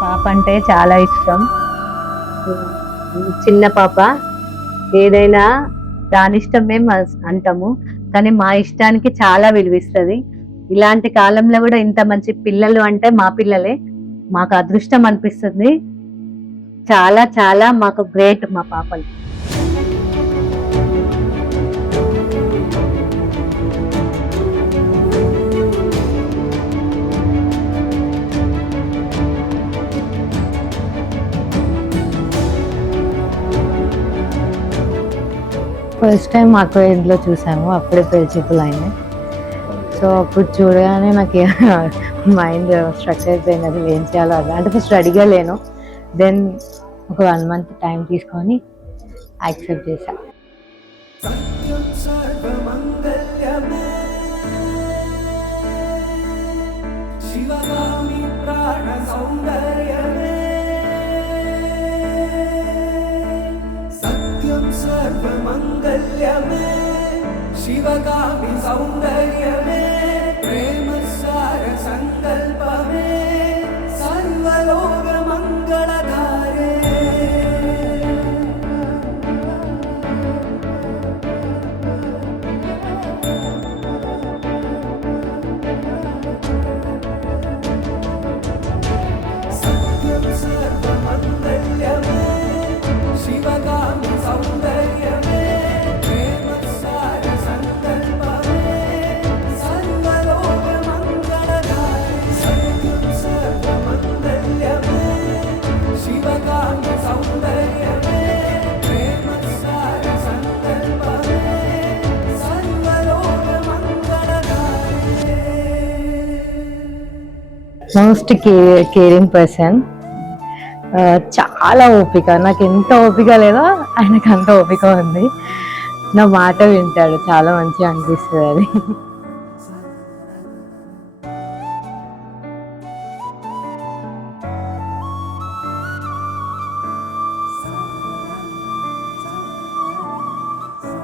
పాప అంటే చాలా ఇష్టం. చిన్న పాప ఏదైనా దాని ఇష్టం మేము అంటాము, కానీ మా ఇష్టానికి చాలా విలువిస్తుంది. ఇలాంటి కాలంలో కూడా ఇంత మంచి పిల్లలు అంటే మా పిల్లలే. మాకు అదృష్టం అనిపిస్తుంది. చాలా చాలా మాకు గ్రేట్ మా పాపలు. ఫస్ట్ టైం అక్కడ ఇంట్లో చూసాము, అప్పుడే పెళ్లి చూపులు అయినాయి. సో అప్పుడు చూడగానే నాకు మైండ్ స్ట్రక్ అయిపోయింది, అసలు ఏం చేయాలో అర్థం. అంటే ఫస్ట్ రెడీగా లేను, దెన్ ఒక 1 month టైం తీసుకొని యాక్సెప్ట్ చేశా. सर्वमंगल्यमे शिवगामि सौंदर्यमे प्रेम सार संकल्पमे सर्वलोक मंगलधारे सत्यं सर्वमंगल्यमे शिवगामि सौंदर्यमे మోస్ట్ కేరింగ్ పర్సన్. చాలా ఓపిక, నాకు ఎంత ఓపిక లేదో ఆయనకు అంత ఓపిక ఉంది. నా మాట వింటాడు, చాలా మంచిగా అనిపిస్తుంది అది.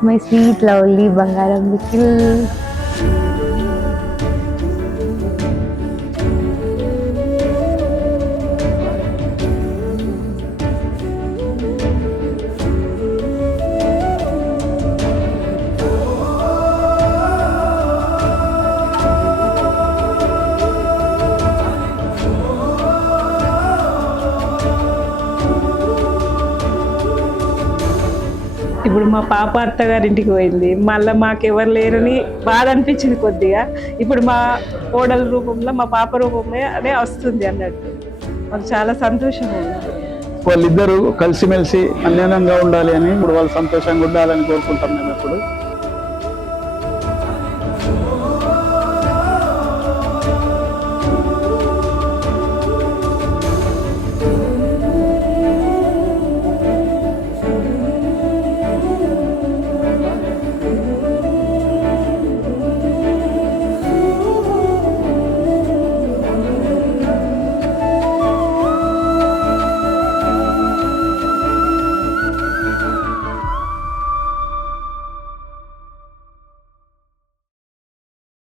మై స్వీట్ లవ్లీ బంగారం లిటిల్. ఇప్పుడు మా పాప అత్తగారింటికి పోయింది, మళ్ళీ మాకెవరు లేరని బాధ అనిపించింది కొద్దిగా. ఇప్పుడు మా కోడల రూపంలో, మా పాప రూపంలో అదే వస్తుంది అన్నట్టు మాకు చాలా సంతోషంగా ఉంది. వాళ్ళిద్దరూ కలిసిమెలిసి అన్యోన్యంగా ఉండాలి అని, ఇప్పుడు వాళ్ళు సంతోషంగా ఉండాలని కోరుకుంటాం మేము ఎప్పుడు.